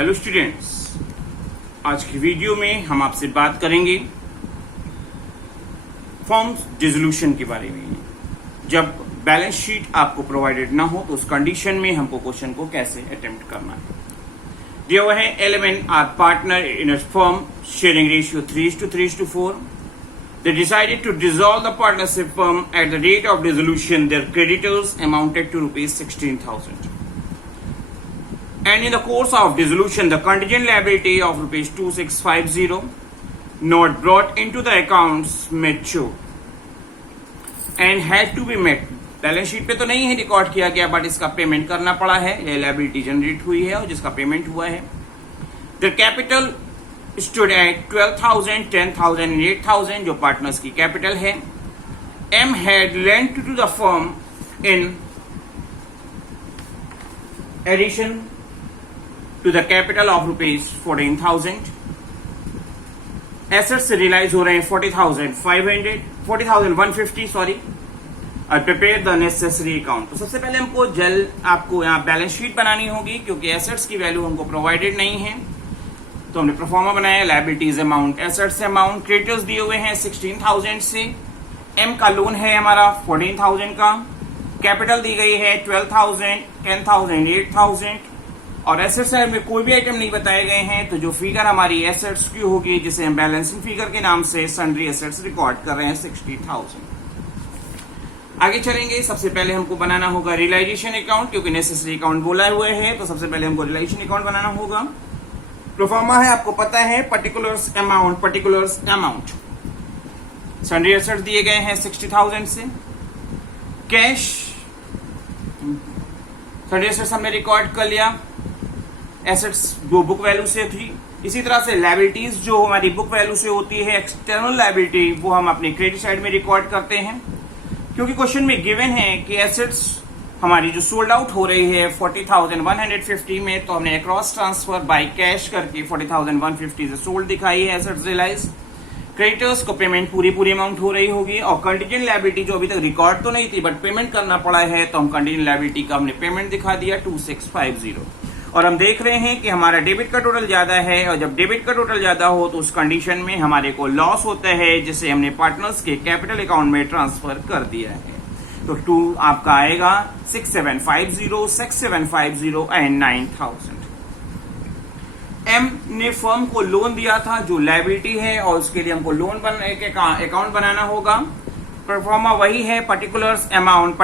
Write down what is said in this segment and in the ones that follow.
Hello students, आज की video में हम आपसे बात करेंगे फॉर्म्स डिसोल्यूशन के बारे में। जब बैलेंस शीट आपको प्रोवाइडेड ना हो तो उस कंडीशन में हमको क्वेश्चन को कैसे अटेम्प्ट करना है। दिया हुआ है element are partner in a firm sharing ratio 3:3:4। They decided to dissolve the partnership firm. At the date of dissolution, their creditors amounted to rupees 16,000. And in the course of dissolution, the contingent liability of rupees 2650 not brought into the accounts mature and had to be met. Balance sheet पे तो नहीं है record किया गया, but इसका payment करना पड़ा है। यह लायबिलिटी जनरेट हुई है और जिसका पेमेंट हुआ है। The capital stood at 12,000, 10,000 and 8,000 जो पार्टनर्स की कैपिटल है। M had lent to the firm in addition to the capital of rupees 14,000। Assets से रियलाइज हो रहे हैं 40,150 सॉरी। और प्रिपेयर द नेसेसरी अकाउंट। तो सबसे पहले हमको आपको यहाँ बैलेंस शीट बनानी होगी, क्योंकि एसेट्स की वैल्यू हमको प्रोवाइडेड नहीं है। तो हमने प्रोफार्मा बनाया, liabilities amount, assets amount, creditors दिए हुए हैं 16,000 से। एम का लोन है हमारा 14,000 का, कैपिटल दी गई है 12,000, 10,000, 8,000 और एसेट्स में कोई भी आइटम नहीं बताए गए हैं। तो जो फिगर हमारी एसेट्स की होगी, जिसे हम बैलेंसिंग फिगर के नाम से सन्ड्री एसेट्स रिकॉर्ड कर रहे हैं 60,000। आगे चलेंगे। सबसे पहले हमको बनाना होगा रियलाइजेशन अकाउंट, क्योंकि नेसेसरी अकाउंट बोला हुआ है। तो सबसे पहले हमको रियलाइजेशन अकाउंट बनाना होगा। प्रोफार्मा है, आपको पता है, पर्टिकुलर्स अमाउंट। सन्ड्री एसेट्स दिए गए हैं 60,000 से। कैश सन्ड्री एसेट्स हमने रिकॉर्ड कर लिया। एसेट्स जो बुक वैल्यू से थी, इसी तरह से लायबिलिटीज जो हमारी बुक वैल्यू से होती है, एक्सटर्नल लायबिलिटी, वो हम अपने क्रेडिट साइड में रिकॉर्ड करते हैं। क्योंकि क्वेश्चन में गिवन है कि एसेट्स हमारी जो सोल्ड आउट हो रही है 40,150 में, तो हमने अक्रॉस ट्रांसफर बाय कैश करके 40,150 से सोल्ड दिखाई है एसेट्स रियलाइज। क्रेडिटर्स को पेमेंट पूरी अमाउंट हो रही होगी। और कंटीजेंट लायबिलिटी जो अभी तक रिकॉर्ड तो नहीं थी बट पेमेंट करना पड़ा है, तो हम कंटीजेंट लायबिलिटी का हमने पेमेंट दिखा दिया 2650। और हम देख रहे हैं कि हमारा डेबिट का टोटल ज्यादा है, और जब डेबिट का टोटल ज्यादा हो तो उस कंडीशन में हमारे को लॉस होता है, जिसे हमने पार्टनर्स के कैपिटल अकाउंट में ट्रांसफर कर दिया है। तो 2 आपका आएगा 6750, 6750 एंड 9,000। एम ने फर्म को लोन दिया था जो लायबिलिटी है, और उसके लिए हमको लोन अकाउंट बनाना होगा। परफॉर्मा वही है, पर्टिकुलर्स अमाउंट।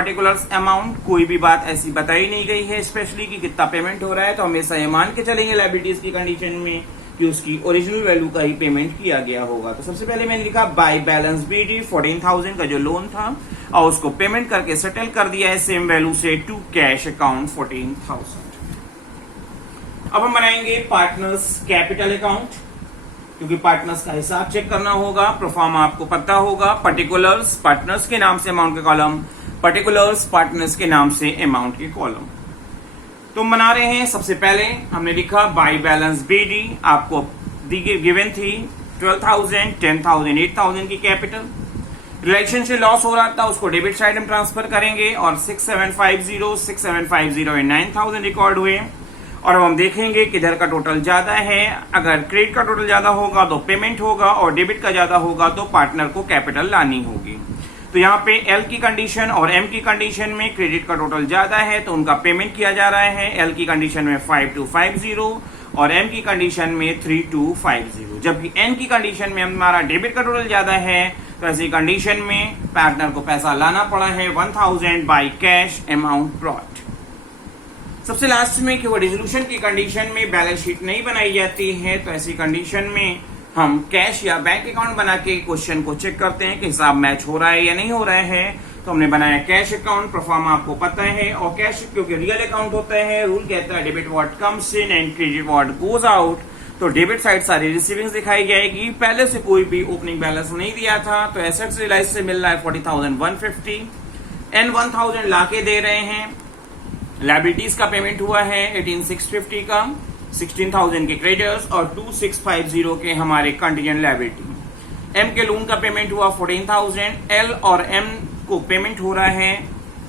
कोई भी बात ऐसी बताई नहीं गई है स्पेशली कि कितना पेमेंट हो रहा है। तो हमेशा ये मान के चलेंगे लायबिलिटीज की कंडीशन में कि उसकी ओरिजिनल वैल्यू का ही पेमेंट किया गया होगा। तो सबसे पहले मैंने लिखा बाय बैलेंस बीडी 14,000 का जो लोन था, और उसको पेमेंट करके सेटल कर दिया है सेम वैल्यू से टू कैश अकाउंट 14,000। अब हम बनाएंगे पार्टनर्स कैपिटल अकाउंट, क्योंकि पार्टनर्स का हिसाब चेक करना होगा। प्रोफार्मा आपको पता होगा, पर्टिकुलर्स पार्टनर्स के नाम से अमाउंट के कॉलम, पर्टिकुलर्स पार्टनर्स के नाम से अमाउंट के कॉलम। तो हम बना रहे हैं। सबसे पहले हमने लिखा बाय बैलेंस बीडी, आपको गिवन थी 12,000, 10,000, 8,000 की कैपिटल। रिलेशन से लॉस हो रहा था, उसको डेबिट साइड में ट्रांसफर करेंगे, और 6750 एंड 9,000 रिकॉर्ड हुए। और अब हम देखेंगे कि इधर का टोटल ज्यादा है। अगर क्रेडिट का टोटल ज्यादा होगा तो पेमेंट होगा, और डेबिट का ज्यादा होगा तो पार्टनर को कैपिटल लानी होगी। तो यहाँ पे एल की कंडीशन और एम की कंडीशन में क्रेडिट का टोटल ज्यादा है, तो उनका पेमेंट किया जा रहा है। एल की कंडीशन में 5250 और एम की कंडीशन में 3250। जबकि एन की कंडीशन में हमारा डेबिट का टोटल ज्यादा है, तो ऐसी कंडीशन में पार्टनर को पैसा लाना पड़ा है 1,000 बाय कैश अमाउंट ब्रॉट। सबसे लास्ट में कि वो डिसोल्यूशन की कंडीशन में बैलेंस शीट नहीं बनाई जाती है, तो ऐसी कंडीशन में हम कैश या बैंक अकाउंट बना के क्वेश्चन को चेक करते हैं कि हिसाब मैच हो रहा है या नहीं हो रहा है। तो हमने बनाया कैश अकाउंट। परफॉर्मा आपको पता है, और कैश क्योंकि रियल अकाउंट होता है, रूल कहता है debit what comes in and credit what goes out. तो डेबिट साइड सारी रिसीविंग्स दिखाई जाएगी। पहले से कोई भी ओपनिंग बैलेंस नहीं दिया था, तो एसेट्स रियलाइज से मिल रहा है 40,150 एंड 1,000 लाके दे रहे हैं। लायबिलिटीज का पेमेंट हुआ है 18,650 का, 16,000 के क्रेडिटर्स और 2,650 के हमारे कंटीजेंट लायबिलिटी। एम के लोन का पेमेंट हुआ 14,000। एल और एम को पेमेंट हो रहा है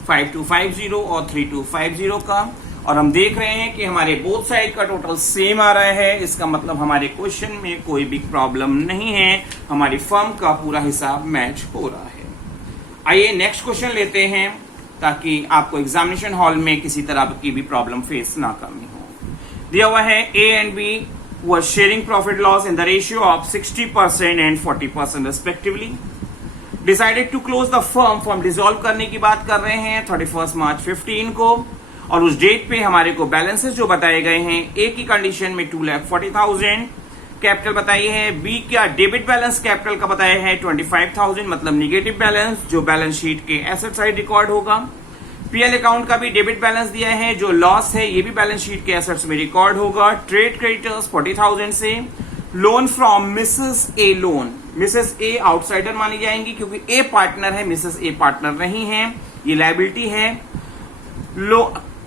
5250 और 3250 का, और हम देख रहे हैं कि हमारे बोथ साइड का टोटल सेम आ रहा है। इसका मतलब हमारे क्वेश्चन में कोई भी प्रॉब्लम नहीं है, हमारी फर्म का पूरा हिसाब मैच हो रहा है। आइए नेक्स्ट क्वेश्चन लेते हैं ताकि आपको एग्जामिनेशन हॉल में किसी तरह की भी प्रॉब्लम फेस ना करनी हो। दिया हुआ है A and B was sharing profit loss in the ratio of 60% and 40% respectively. Decided to close the firm firm dissolve करने की बात कर रहे हैं 31 मार्च 15 को, और उस डेट पे हमारे को बैलेंसेस जो बताए गए हैं, ए की कंडीशन में 2,40,000 कैपिटल बताई है, बी का डेबिट बैलेंस कैपिटल का बताया है 25,000 मतलब निगेटिव बैलेंस जो बैलेंस शीट के एसेट साइड रिकॉर्ड होगा। पीएल अकाउंट का भी डेबिट बैलेंस दिया है, जो लॉस है ये भी बैलेंस शीट के एसेट्स में रिकॉर्ड होगा। ट्रेड क्रेडिटर्स 40,000 से, loan from Mrs A loan, Mrs A outsider मानी जाएंगी क्योंकि ए पार्टनर है, मिसेस ए पार्टनर नहीं है, ये लायबिलिटी है। लो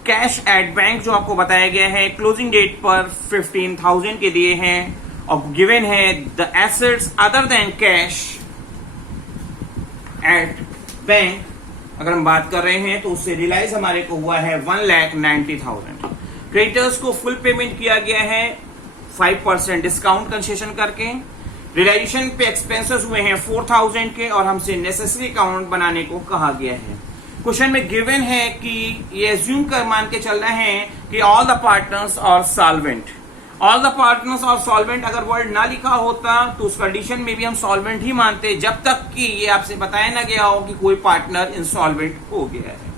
कैश एट बैंक जो आपको बताया गया है क्लोजिंग डेट पर 15,000 के दिए हैं, और गिवन है the assets other than cash at bank अगर हम बात कर रहे हैं तो उससे रिलाइज हमारे को हुआ है 1,90,000। क्रेडिटर्स को फुल पेमेंट किया गया है 5% डिस्काउंट कंसेशन करके। रियलाइजेशन पे एक्सपेंसेस हुए हैं 4,000 के, और हमसे नेसेसरी अकाउंट बनाने को कहा गया है। क्वेश्चन में गिवन है कि ये एज्यूम कर मान के चल रहे हैं कि ऑल द पार्टनर्स और सॉल्वेंट, ऑल द पार्टनर्स और सॉल्वेंट अगर वर्ड ना लिखा होता तो उस कंडीशन में भी हम सॉल्वेंट ही मानते, जब तक कि ये आपसे बताया ना गया हो कि कोई पार्टनर इंसॉल्वेंट हो गया है।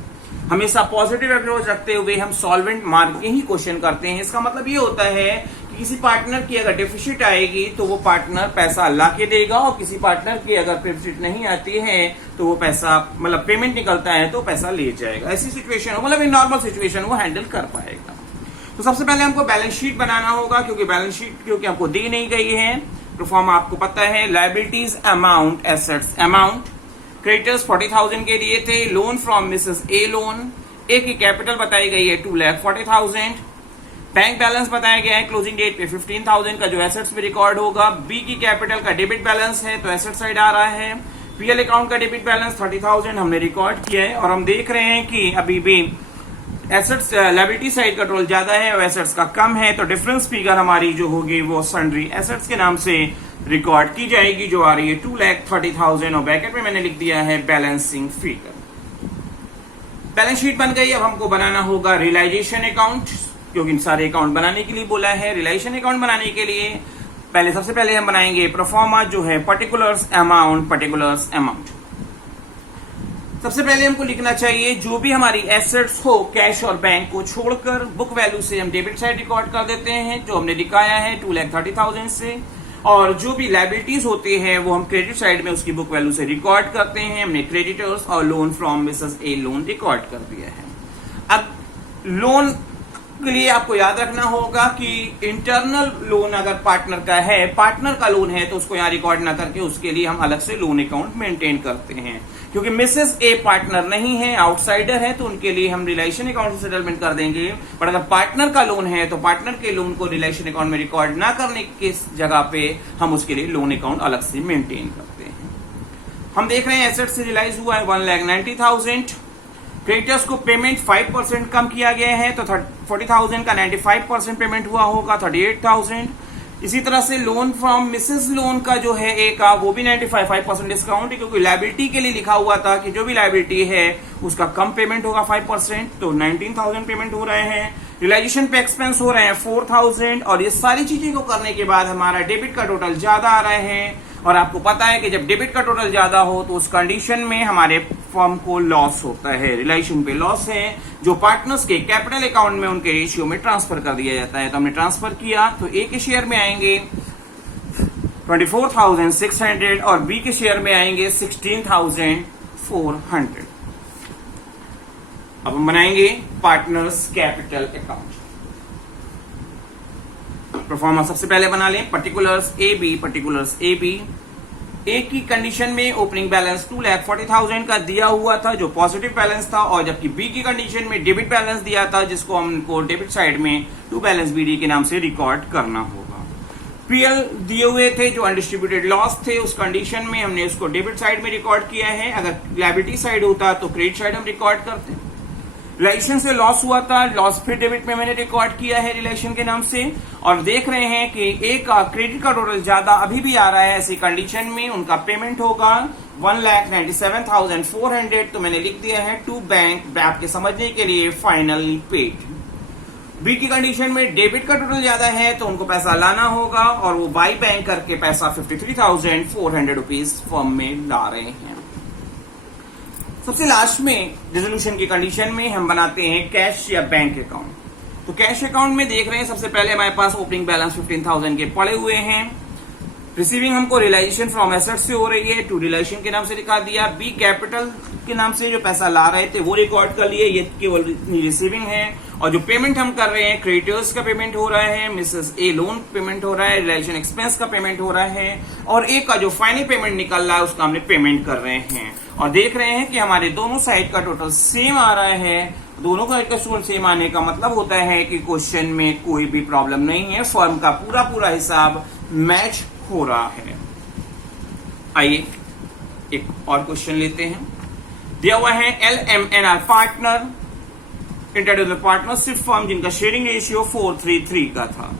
हमेशा पॉजिटिव अप्रोच रखते हुए हम सॉल्वेंट मान के ही क्वेश्चन करते हैं। इसका मतलब ये होता है कि किसी पार्टनर की अगर डेफिसिट आएगी तो वो पार्टनर पैसा ला के देगा, और किसी पार्टनर की अगर डेफिसिट नहीं आती है तो वो पैसा मतलब पेमेंट निकलता है तो पैसा ले जाएगा। ऐसी सिचुएशन हो मतलब नॉर्मल सिचुएशन वो हैंडल कर पाएगा। तो सबसे पहले हमको बैलेंस शीट बनाना होगा, क्योंकि बैलेंस शीट क्योंकि हमको दी नहीं गई है। प्रोफॉर्म आपको पता है, liabilities amount, assets amount, creditors 40,000 के दिए थे, loan from Mrs A loan, A की कैपिटल बताई गई है 2,40,000, बैंक बैलेंस बताया गया है क्लोजिंग डेट पे 15,000 का जो एसेट्स में रिकॉर्ड होगा। बी की कैपिटल का डेबिट बैलेंस है तो एसेट साइड आ रहा है। पीएल अकाउंट का डेबिट बैलेंस 30,000 हमने रिकॉर्ड किया है, और हम देख रहे हैं कि अभी भी एसेट्स लायबिलिटी साइड का टोटल ज्यादा है और एसेट्स का कम है, तो डिफरेंस फिगर हमारी जो होगी वो सन्ड्री एसेट्स के नाम से रिकॉर्ड की जाएगी, जो आ रही है 2,30,000, और ब्रैकेट में मैंने लिख दिया है बैलेंसिंग फिगर। बैलेंस शीट बन गई। अब हमको बनाना होगा रियलाइजेशन अकाउंट, क्योंकि सारे अकाउंट बनाने के लिए बोला है। रियलाइजेशन अकाउंट बनाने के लिए सबसे पहले हम बनाएंगे प्रोफॉर्मा जो है पर्टिकुलर्स अमाउंट, पर्टिकुलर्स अमाउंट। सबसे पहले हमको लिखना चाहिए जो भी हमारी एसेट्स हो कैश और बैंक को छोड़कर, बुक वैल्यू से हम डेबिट साइड रिकॉर्ड कर देते हैं जो हमने दिखाया है 2,30,000 से, और जो भी लायबिलिटीज होती है वो हम क्रेडिट साइड में उसकी बुक वैल्यू से रिकॉर्ड करते हैं। हमने क्रेडिटर्स और loan from Mrs A loan record कर दिया है। अब लोन के लिए आपको याद रखना होगा कि इंटरनल लोन अगर पार्टनर का है, पार्टनर का लोन है, तो उसको यहाँ रिकॉर्ड ना करके उसके लिए हम अलग से लोन अकाउंट मेंटेन करते हैं। क्योंकि मिसेस ए पार्टनर नहीं है, आउटसाइडर है, तो उनके लिए हम रिलेशन अकाउंट से सेटलमेंट कर देंगे। पर अगर पार्टनर का लोन है तो पार्टनर के लोन को रिलेशन अकाउंट में रिकॉर्ड ना करने की जगह पे हम उसके लिए लोन अकाउंट अलग से मेंटेन करते हैं। हम देख रहे हैं एसेट से रिलाइज हुआ है 1,90,000। क्रेडिटर्स को पेमेंट 5% कम किया गया है, तो 40,000 का 95% पेमेंट हुआ होगा 38,000। इसी तरह से लोन फ्रॉम मिसेस लोन का जो है ए का वो भी 95% डिस्काउंट है, क्योंकि लायबिलिटी के लिए लिखा हुआ था कि जो भी लायबिलिटी है उसका कम पेमेंट होगा 5%, तो 19,000 पेमेंट हो रहे हैं। रियलाइजेशन पे एक्सपेंस हो रहे हैं 4,000, और ये सारी चीजें को करने के बाद हमारा डेबिट का टोटल ज्यादा आ रहे हैं। और आपको पता है कि जब डेबिट का टोटल ज्यादा हो तो उस कंडीशन में हमारे फर्म को लॉस होता है, रिलेशन पे लॉस है, जो पार्टनर्स के कैपिटल अकाउंट में उनके रेशियो में ट्रांसफर कर दिया जाता है। तो हमने ट्रांसफर किया तो ए के शेयर में आएंगे 24,600 और बी के शेयर में आएंगे 16,400। अब हम बनाएंगे पार्टनर्स कैपिटल अकाउंट। प्रोफॉर्मा सबसे पहले बना लें particulars A B, particulars A B. A की कंडीशन में ओपनिंग बैलेंस 2,40,000 का दिया हुआ था जो पॉजिटिव बैलेंस था, और जबकि बी की कंडीशन में डेबिट बैलेंस दिया था जिसको हमको डेबिट साइड में टू बैलेंस बीडी के नाम से रिकॉर्ड करना होगा। पीएल दिए हुए थे जो अनडिस्ट्रीब्यूटेड लॉस थे, उस कंडीशन में हमने उसको डेबिट साइड में रिकॉर्ड किया है। अगर लायबिलिटी साइड होता तो क्रेडिट साइड हम रिकॉर्ड करते। रिलेशन से लॉस हुआ था, लॉस फिर डेबिट में मैंने रिकॉर्ड किया है रिलेशन के नाम से, और देख रहे हैं कि एक का क्रेडिट का टोटल ज्यादा अभी भी आ रहा है। ऐसी कंडीशन में उनका पेमेंट होगा 1,97,400, तो मैंने लिख दिया है टू बैंक, आपके समझने के लिए फाइनली पेड। बी की कंडीशन में डेबिट का टोटल ज्यादा है तो उनको पैसा लाना होगा, और वो बाई बैंक करके पैसा 53,400 रुपीज फर्म में ला रहे हैं। सबसे लास्ट में रेजोल्यूशन की कंडीशन में हम बनाते हैं कैश या बैंक अकाउंट। तो कैश अकाउंट में देख रहे हैं सबसे पहले हमारे पास ओपनिंग बैलेंस 15,000 के पड़े हुए हैं। रिसीविंग हमको रियलाइजेशन फ्रॉम एसेट से हो रही है, टू रियलाइजेशन के नाम से दिखा दिया। बी कैपिटल के नाम से जो पैसा ला रहे थे वो रिकॉर्ड कर लिए, ये केवल रिसीविंग है। और जो पेमेंट हम कर रहे हैं, क्रेडिटर्स का पेमेंट हो रहा है, मिसेस ए लोन पेमेंट हो रहा है, रियलाइजेशन एक्सपेंस का पेमेंट हो रहा है, और ए का जो फाइनल पेमेंट निकल रहा है उसका हमने पेमेंट कर रहे हैं। और देख रहे हैं कि हमारे दोनों साइड का टोटल सेम आ रहा है। दोनों साइड का टोटल सेम आने का मतलब होता है कि क्वेश्चन में कोई भी प्रॉब्लम नहीं है, फर्म का पूरा हिसाब मैच हो रहा है। आइए एक और क्वेश्चन लेते हैं। दिया हुआ है LMNR partner, international partnership firm, जिनका शेयरिंग रेशियो 4:3 का था।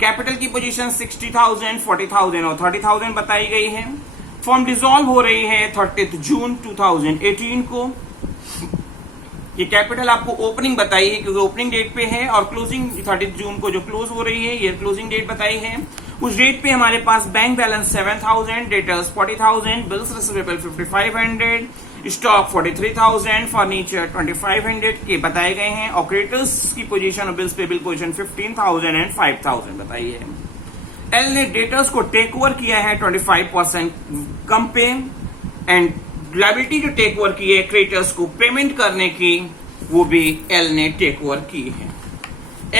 कैपिटल की पोजीशन 60,000, 40,000 और 30,000 बताई गई है। फर्म डिसॉल्व हो रही है 30 जून 2018 को। ये कैपिटल आपको ओपनिंग बताई है क्योंकि ओपनिंग डेट पे है, और क्लोजिंग 30 जून को जो क्लोज हो रही है ये क्लोजिंग डेट बताई है। उस डेट पे हमारे पास bank balance 7,000, debtors 40,000, bills receivable 5,500, stock 43,000, furniture 2,500 के बताए गए हैं, और क्रेडिटर्स की पोजीशन और बिल्स पेबल पोजीशन 15,000 एंड 5,000 बताई है। एल ने डेटर्स को टेक ओवर किया है 25% कम पे, एंड लायबिलिटी जो टेक ओवर की है क्रेडिटर्स को पेमेंट करने की, वो भी एल ने टेक ओवर की है।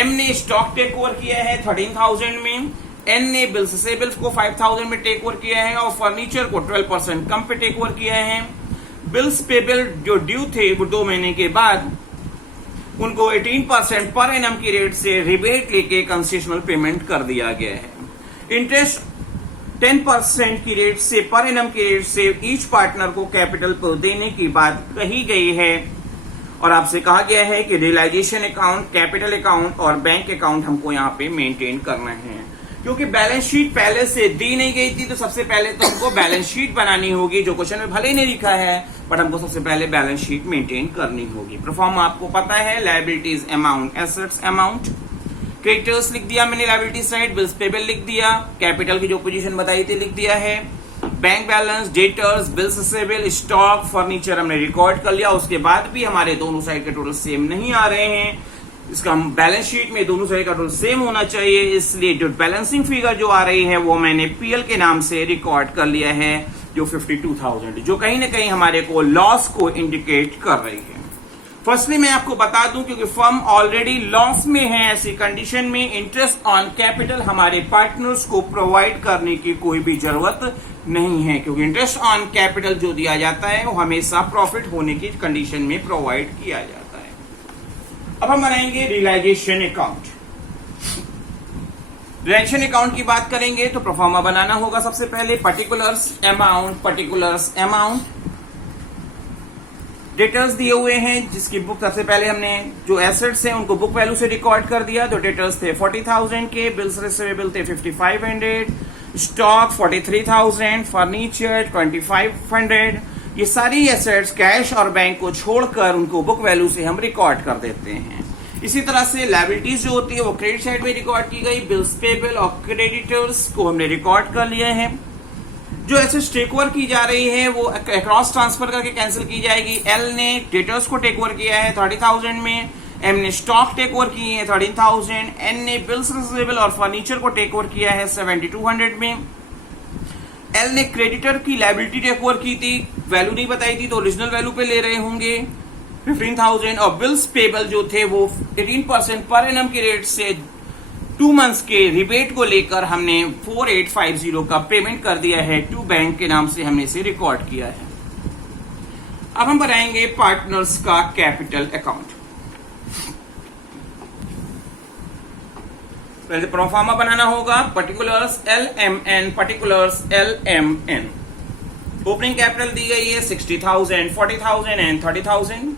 एम ने स्टॉक टेक ओवर किया है 13,000 में, एन ने बिल्स रिसीवेबल्स को 5,000 में टेक ओवर किया है, और फर्नीचर को 12% कम पे टेक ओवर किया है। बिल्स पेबल जो ड्यू थे वो 2 महीने के बाद उनको 18% पर एनम की रेट से रिबेट लेके कंसेशनल पेमेंट कर दिया गया है। इंटरेस्ट 10% की रेट से पर एनम की रेट से ईच पार्टनर को कैपिटल को देने की बात कही गई है, और आपसे कहा गया है कि रियलाइजेशन अकाउंट, कैपिटल अकाउंट और बैंक अकाउंट हमको यहाँ पे मेंटेन करना है। क्योंकि बैलेंस शीट पहले से दी नहीं गई थी तो सबसे पहले तो हमको बैलेंस शीट बनानी होगी, जो क्वेश्चन में भले ही नहीं लिखा है बट हमको सबसे पहले बैलेंस शीट मेंटेन करनी होगी। परफॉर्म आपको पता है, liabilities amount, assets amount, creditors लिख दिया मैंने लायबिलिटी साइड, बिल्स पेबल लिख दिया, कैपिटल की जो पोजीशन बताई थी लिख दिया है, bank balance, debtors, bills receivable, stock, furniture हमने रिकॉर्ड कर लिया। उसके बाद भी हमारे दोनों साइड के टोटल सेम नहीं आ रहे हैं, इसका बैलेंस शीट में दोनों साइड का टोटल सेम होना चाहिए, इसलिए जो बैलेंसिंग फिगर जो आ रही है वो मैंने पीएल के नाम से रिकॉर्ड कर लिया है, जो 52,000, जो कहीं ना कहीं हमारे को लॉस को इंडिकेट कर रही है। फर्स्टली मैं आपको बता दूं, क्योंकि फर्म ऑलरेडी लॉस में है, ऐसी कंडीशन में इंटरेस्ट ऑन कैपिटल हमारे पार्टनर्स को प्रोवाइड करने की कोई भी जरूरत नहीं है, क्योंकि इंटरेस्ट ऑन कैपिटल जो दिया जाता है वो हमेशा प्रॉफिट होने की कंडीशन में प्रोवाइड किया जाता है। अब हम बनाएंगे रियलाइजेशन अकाउंट। रियलाइजेशन अकाउंट की बात करेंगे तो प्रोफार्मा बनाना होगा सबसे पहले, पर्टिकुलर्स अमाउंट, डेटर्स दिए हुए हैं जिसकी बुक सबसे पहले हमने जो एसेट्स हैं उनको बुक वैल्यू से रिकॉर्ड कर दिया। तो डेटर्स थे 40,000 के, बिल्स रिसीवेबल थे 5,500, स्टॉक 43,000, फर्नीचर 2,500। ये सारी एसेट्स कैश और बैंक को छोड़कर उनको बुक वैल्यू से हम रिकॉर्ड कर देते हैं। इसी तरह से लायबिलिटीज जो होती है वो क्रेडिट साइड में रिकॉर्ड की गई, बिल्स पेबल और क्रेडिटर्स को हमने रिकॉर्ड कर लिए हैं। जो एसेट्स टेक ओवर की जा रही है वो अक्रॉस ट्रांसफर करके कैंसिल की जाएगी। एल ने डेटर्स को टेक ओवर किया है 30,000 में, एम ने स्टॉक टेक ओवर की है 13,000, एन ने बिल्स रिसीवेबल और फर्नीचर को टेक ओवर किया है 7,200 में। एल ने क्रेडिटर की लायबिलिटी टेक ओवर की थी, वैल्यू नहीं बताई थी तो ओरिजिनल वैल्यू पे ले रहे होंगे 15,000, और बिल्स पेबल जो थे वो 18% पर एनम की रेट से 2 मंथ्स के रिबेट को लेकर हमने 4,850 का पेमेंट कर दिया है, टू बैंक के नाम से हमने इसे रिकॉर्ड किया है। अब हम बनाएंगे पार्टनर्स का कैपिटल अकाउंट। पहले प्रोफार्मा बनाना होगा, particulars LMN, particulars LMN। Opening capital दी गई है 60,000, 40,000 एंड 30,000।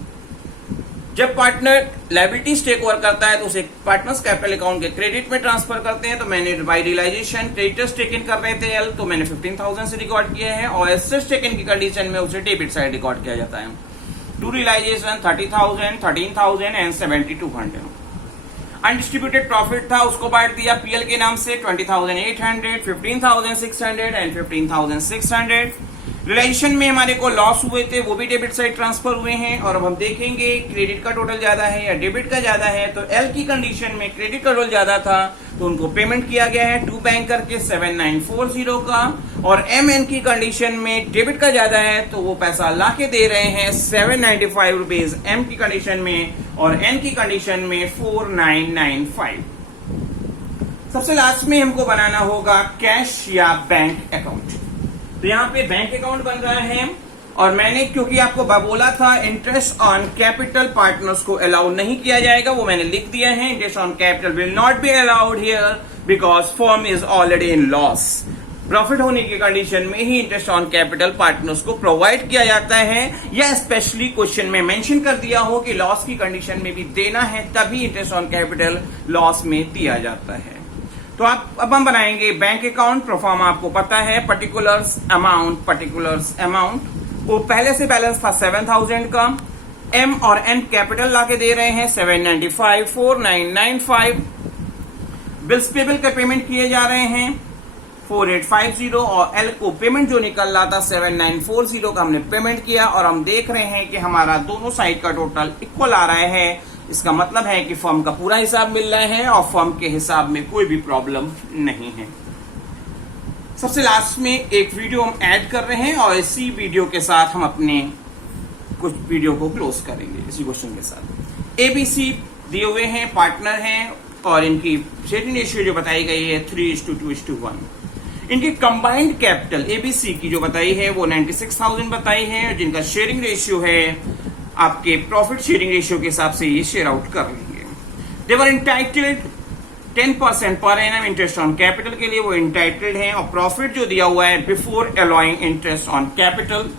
जब पार्टनर लायबिलिटीज टेक ओवर करता है तो उसे पार्टनर्स कैपिटल अकाउंट के क्रेडिट में ट्रांसफर करते हैं। तो मैंने बाय रियलाइजेशन क्रेडिटर्स टेकन कर रहे थे एल, तो मैंने 15,000 से रिकॉर्ड किया है, और एसेट्स टेकन की कंडीशन में उसे डेबिट साइड रिकॉर्ड किया जाता है। To realisation 30,000, 13,000 and 7,200। Undistributed profit था, उसको बांट दिया पीएल के नाम से 20,800, 15,600 एंड 15,600। रियलाइजेशन में हमारे को लॉस हुए थे, वो भी डेबिट साइड ट्रांसफर हुए हैं। और अब हम देखेंगे क्रेडिट का टोटल ज्यादा है या डेबिट का ज्यादा है। तो एल की कंडीशन में क्रेडिट का टोटल ज्यादा था तो उनको पेमेंट किया गया है 2 बैंक करके 7,940 का, और एम एन की कंडीशन में डेबिट का ज्यादा है तो वो पैसा ला के दे रहे हैं 795 रुपीज एम की कंडीशन में, और एन की कंडीशन में 4,995। सबसे लास्ट में हमको बनाना होगा कैश या बैंक अकाउंट। तो यहाँ पे बैंक अकाउंट बन रहा है, और मैंने क्योंकि आपको बोला था इंटरेस्ट ऑन कैपिटल पार्टनर्स को अलाउ नहीं किया जाएगा, वो मैंने लिख दिया है। Interest on capital will not be allowed here because firm is already in loss. Profit होने की कंडीशन में ही इंटरेस्ट ऑन कैपिटल पार्टनर्स को प्रोवाइड किया जाता है, या स्पेशली क्वेश्चन में मेंशन कर दिया हो कि लॉस की कंडीशन में भी देना है, तभी इंटरेस्ट ऑन कैपिटल लॉस में दिया जाता है। तो अब हम बनाएंगे बैंक अकाउंट। प्रोफार्मा आपको पता है, पर्टिकुलर्स अमाउंट। वो पहले से बैलेंस था 7,000 का, एम और एन कैपिटल लाके दे रहे हैं 795, 4,995। बिल्स पेबल के पेमेंट किए जा रहे हैं 4,850, और एल को पेमेंट जो निकल रहा था 7,940 का हमने पेमेंट किया, और हम देख रहे हैं कि हमारा दोनों साइड का टोटल इक्वल आ रहा है। इसका मतलब है कि फर्म का पूरा हिसाब मिल रहा है और फर्म के हिसाब में कोई भी प्रॉब्लम नहीं है। सबसे लास्ट में एक वीडियो हम ऐड कर रहे हैं, और इसी वीडियो के साथ हम अपने कुछ वीडियो को क्लोज करेंगे इसी क्वेश्चन के साथ। एबीसी दिए हुए हैं, पार्टनर हैं, और इनकी शेयरिंग रेशियो जो बताई गई है 3:2:1। इनकी कंबाइंड कैपिटल एबीसी की जो बताई है वो 96,000 बताई है, और जिनका शेयरिंग रेशियो है आपके प्रॉफिट शेयरिंग रेशियो के हिसाब से ये शेयर आउट कर लेंगे। दे वर entitled 10% per annum interest on capital के लिए वो इंटाइटल्ड हैं, और प्रॉफिट जो दिया हुआ है before allowing interest on capital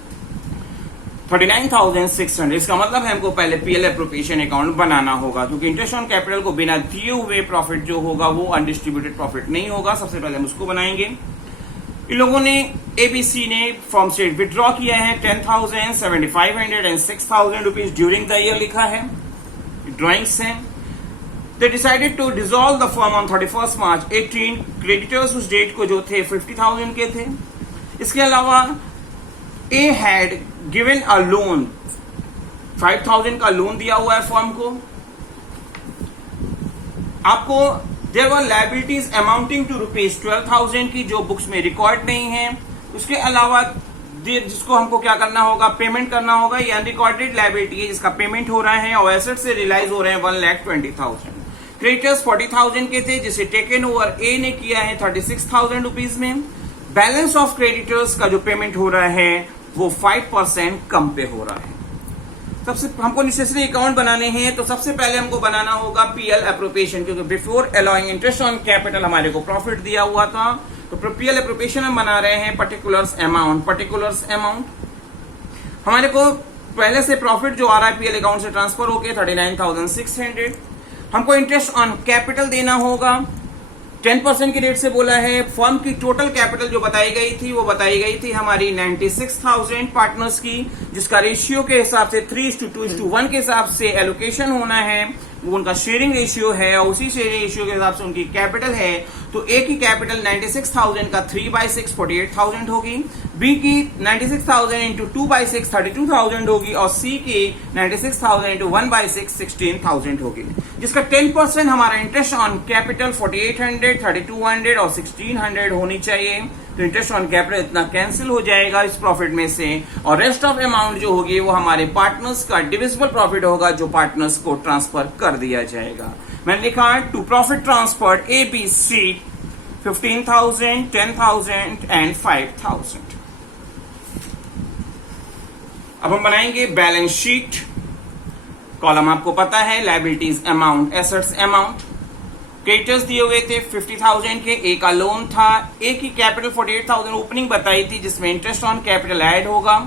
39,600। इसका मतलब है हमको पहले पीएल एप्रोप्रिएशन अकाउंट बनाना होगा, क्योंकि इंटरेस्ट ऑन कैपिटल को बिना दिए हुए प्रॉफिट जो होगा वो अनडिस्ट्रीब्यूटेड प्रॉफिट नहीं होगा। सबसे पहले हम उसको बनाएंगे। इन लोगों ने एबीसी ने फॉर्म से विड्रॉ किया है 10,000, 7,500 and 6,000 rupees during the year लिखा है, ड्रॉइंग्स हैं। They decided to dissolve the firm on 31 March 18। Creditors उस डेट को जो थे 50,000 के थे। इसके अलावा A had given a loan, 5,000 का लोन दिया हुआ है फर्म को। आपको there were liabilities amounting to ₹12,000 की जो बुक्स में रिकॉर्ड नहीं है। उसके अलावा जिसको हमको क्या करना होगा, पेमेंट करना होगा। ये अनरिकॉर्डेड लायबिलिटी है जिसका पेमेंट हो रहा है, और एसेट से रियलाइज हो रहे हैं 1,20,000। क्रेडिटर्स 40,000 के थे जिसे टेकन ओवर ए ने किया है 36,000 रुपीज में। बैलेंस ऑफ क्रेडिटर्स का जो पेमेंट हो रहा है वो 5% कम पे हो रहा है। सबसे हमको नेसेसरी अकाउंट बनाने हैं, तो सबसे पहले हमको बनाना होगा पीएल एप्रोप्रिएशन, क्योंकि before allowing interest on capital हमारे को प्रॉफिट दिया हुआ था। तो पीएल एप्रोप्रिएशन हम बना रहे हैं पर्टिकुलर्स अमाउंट। हमारे को पहले से प्रॉफिट जो आ रहा है पीएल अकाउंट से ट्रांसफर होके 39,600। हमको इंटरेस्ट ऑन कैपिटल देना होगा 10% की रेट से बोला है। फर्म की टोटल कैपिटल जो बताई गई थी वो बताई गई थी हमारी 96,000 पार्टनर्स की, जिसका रेशियो के हिसाब से 3:2:1 के हिसाब से एलोकेशन होना है, वो उनका शेयरिंग रेशियो है, और उसी शेयरिंग रेशियो के हिसाब से उनकी कैपिटल है। तो ए की कैपिटल 96,000 का 3/6 48,000 होगी, बी की 96,000 इंटू 2/6 32,000 होगी, और सी की 96,000 इंटू 1/6 16,000 होगी, जिसका 10% हमारा इंटरेस्ट ऑन कैपिटल 4,800, 3,200 और 1,600 होनी चाहिए। तो इंटरेस्ट ऑन कैपिटल इतना कैंसिल हो जाएगा इस प्रॉफिट में से, और रेस्ट ऑफ अमाउंट जो होगी वो हमारे पार्टनर्स का डिविजिबल प्रॉफिट होगा जो पार्टनर्स को ट्रांसफर कर दिया जाएगा। मैंने लिखा to profit transfer ABC 15,000, 10,000 and 5,000। अब हम बनाएंगे बैलेंस शीट। कॉलम आपको पता है liabilities amount, assets amount. Creditors दिए हुए थे 50,000 के, ए का लोन था। ए की कैपिटल 48,000 ओपनिंग बताई थी जिसमें इंटरेस्ट ऑन कैपिटल ऐड होगा।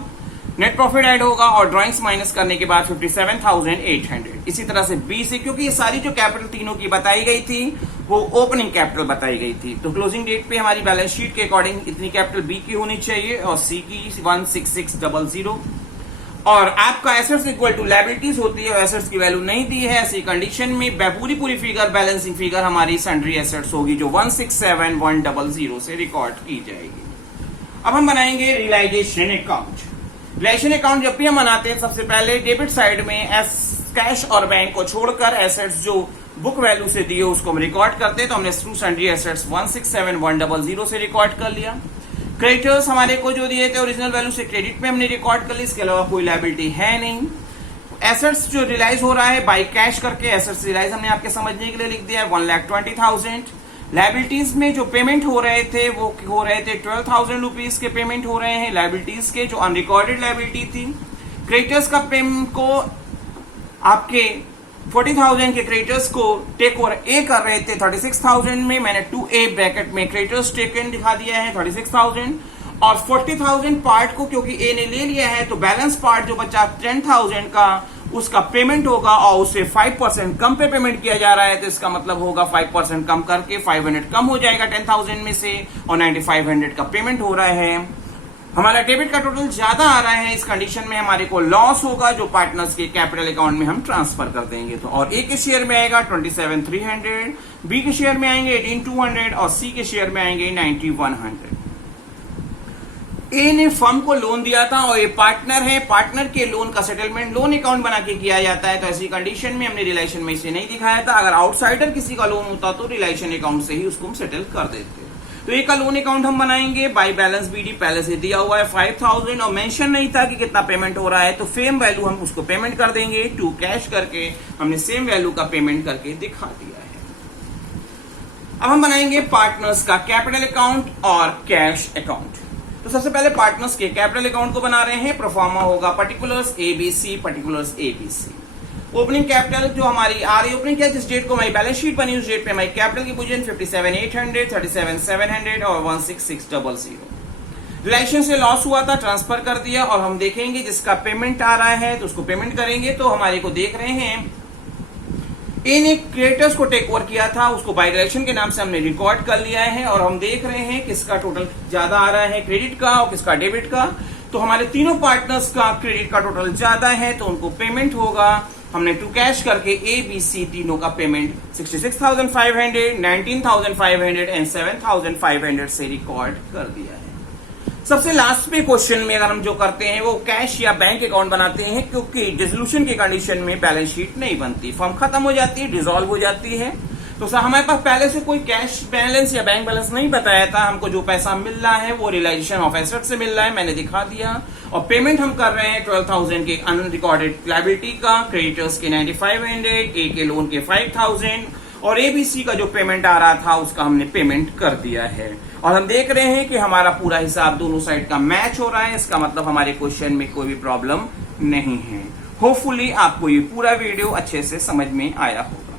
नेट प्रॉफिट ऐड होगा और ड्राइंग्स माइनस करने के बाद 57,800। इसी तरह से बी से, क्योंकि ये सारी जो कैपिटल तीनों की बताई गई थी वो ओपनिंग कैपिटल बताई गई थी, तो क्लोजिंग डेट पे हमारी बैलेंस शीट के अकॉर्डिंग इतनी कैपिटल बी की होनी चाहिए और सी की 16600। और आपका एसेट्स इक्वल टू लायबिलिटीज होती है और एसेट्स की वैल्यू नहीं दी है, ऐसी कंडीशन में पूरी फिगर बैलेंसिंग फिगर हमारी सन्ड्री एसेट्स होगी जो 167,100 से रिकॉर्ड की जाएगी। अब हम बनाएंगे रियलाइजेशन अकाउंट। रियलाइजेशन अकाउंट जब भी हम बनाते हैं सबसे पहले डेबिट साइड में कैश और बैंक को छोड़कर एसेट्स जो बुक वैल्यू से दिए उसको हम रिकॉर्ड करते हैं, तो हमने थ्रू सन्ड्री एसेट्स 167,100 से रिकॉर्ड कर लिया। क्रेडिटर्स हमारे को जो दिए थे ओरिजिनल वैल्यू से क्रेडिट में हमने रिकॉर्ड कर ली, इसके अलावा कोई लायबिलिटी है नहीं। एसेट्स जो रियलाइज हो रहा है बाई कैश करके एसेट्स रियलाइज हमने आपके समझने के लिए लिख दिया है 1,20,000। लायबिलिटीज में जो पेमेंट हो रहे थे वो हो रहे थे 12,000 रुपीज के पेमेंट हो रहे हैं लायबिलिटीज के, जो अनरिकॉर्डेड लायबिलिटी थी। क्रेडिटर्स का पेमेंट को आपके 40,000 के क्रेडिटर्स को टेक ओवर ए कर रहे थे 36,000 में, मैंने 2A ब्रैकेट में क्रेडिटर्स टेकन दिखा दिया है 36,000 और 40,000 पार्ट को क्योंकि ए ने ले लिया है तो बैलेंस पार्ट जो बचा 10,000 का उसका पेमेंट होगा और उससे 5% कम पे पेमेंट किया जा रहा है, तो इसका मतलब होगा 5% कम करके 500 कम हो जाएगा 10,000 में से और 9,500 का पेमेंट हो रहा है। हमारा डेबिट का टोटल ज्यादा आ रहा है, इस कंडीशन में हमारे को लॉस होगा जो पार्टनर्स के कैपिटल अकाउंट में हम ट्रांसफर कर देंगे। तो और ए के शेयर में आएगा 27,300, बी के शेयर में आएंगे 18,200 और सी के शेयर में आएंगे 9,100। ए ने फर्म को लोन दिया था और ये पार्टनर है, पार्टनर के लोन का सेटलमेंट लोन अकाउंट बना के किया जाता है, तो ऐसी कंडीशन में हमने रिलेशन में इसे नहीं दिखाया था। अगर आउटसाइडर किसी का लोन होता तो रिलेशन अकाउंट से ही उसको हम सेटल कर देते। तो एक का लोन अकाउंट हम बनाएंगे बाई बैलेंस बीडी, पहले से दिया हुआ है 5,000 और मेंशन नहीं था कि कितना पेमेंट हो रहा है, तो सेम वैल्यू हम उसको पेमेंट कर देंगे टू कैश करके, हमने सेम वैल्यू का पेमेंट करके दिखा दिया है। अब हम बनाएंगे पार्टनर्स का कैपिटल अकाउंट और कैश अकाउंट। तो सबसे पहले पार्टनर्स के कैपिटल अकाउंट को बना रहे हैं, प्रोफार्मा होगा particulars ABC, particulars ABC। Opening capital जो हमारी आ रही ओपनिंग क्या, जिस डेट को हमारी बैलेंस शीट बनी उस डेट पे हमारी कैपिटल की पोजीशन 57,800, 37,700 और 16600। रिलेशन से लॉस हुआ था, ट्रांसफर कर दिया और हम देखेंगे जिसका पेमेंट आ रहा है तो उसको पेमेंट करेंगे। तो हमारे को देख रहे हैं ए ने क्रेडिटर्स को टेक ओवर किया था, उसको बाय रिलेशन के नाम से हमने रिकॉर्ड कर लिया है और हम देख रहे हैं किसका टोटल ज्यादा आ रहा है, क्रेडिट का और किसका डेबिट का। तो हमारे तीनों पार्टनर्स का क्रेडिट का टोटल ज्यादा है तो उनको पेमेंट होगा, हमने टू कैश करके ABC तीनों का पेमेंट 66,500, 19,500 एंड 7,500 से रिकॉर्ड कर दिया है। सबसे लास्ट में क्वेश्चन में अगर हम जो करते हैं वो कैश या बैंक अकाउंट बनाते हैं, क्योंकि डिसोल्यूशन की कंडीशन में बैलेंस शीट नहीं बनती, फर्म खत्म हो जाती है, डिसॉल्व हो जाती है। तो सर हमारे पास पहले से कोई कैश बैलेंस या बैंक बैलेंस नहीं बताया था, हमको जो पैसा मिल रहा है वो रियलाइजेशन ऑफ एसेट से मिल रहा है, मैंने दिखा दिया। और पेमेंट हम कर रहे हैं 12,000 के अनरिकॉर्डेड लायबिलिटी का, क्रेडिटर्स के 9,500, ए के लोन के 5,000 और ABC का जो पेमेंट आ रहा था उसका हमने पेमेंट कर दिया है। और हम देख रहे हैं कि हमारा पूरा हिसाब दोनों साइड का मैच हो रहा है, इसका मतलब हमारे क्वेश्चन में कोई भी प्रॉब्लम नहीं है। होपफुली आपको ये पूरा वीडियो अच्छे से समझ में आया होगा।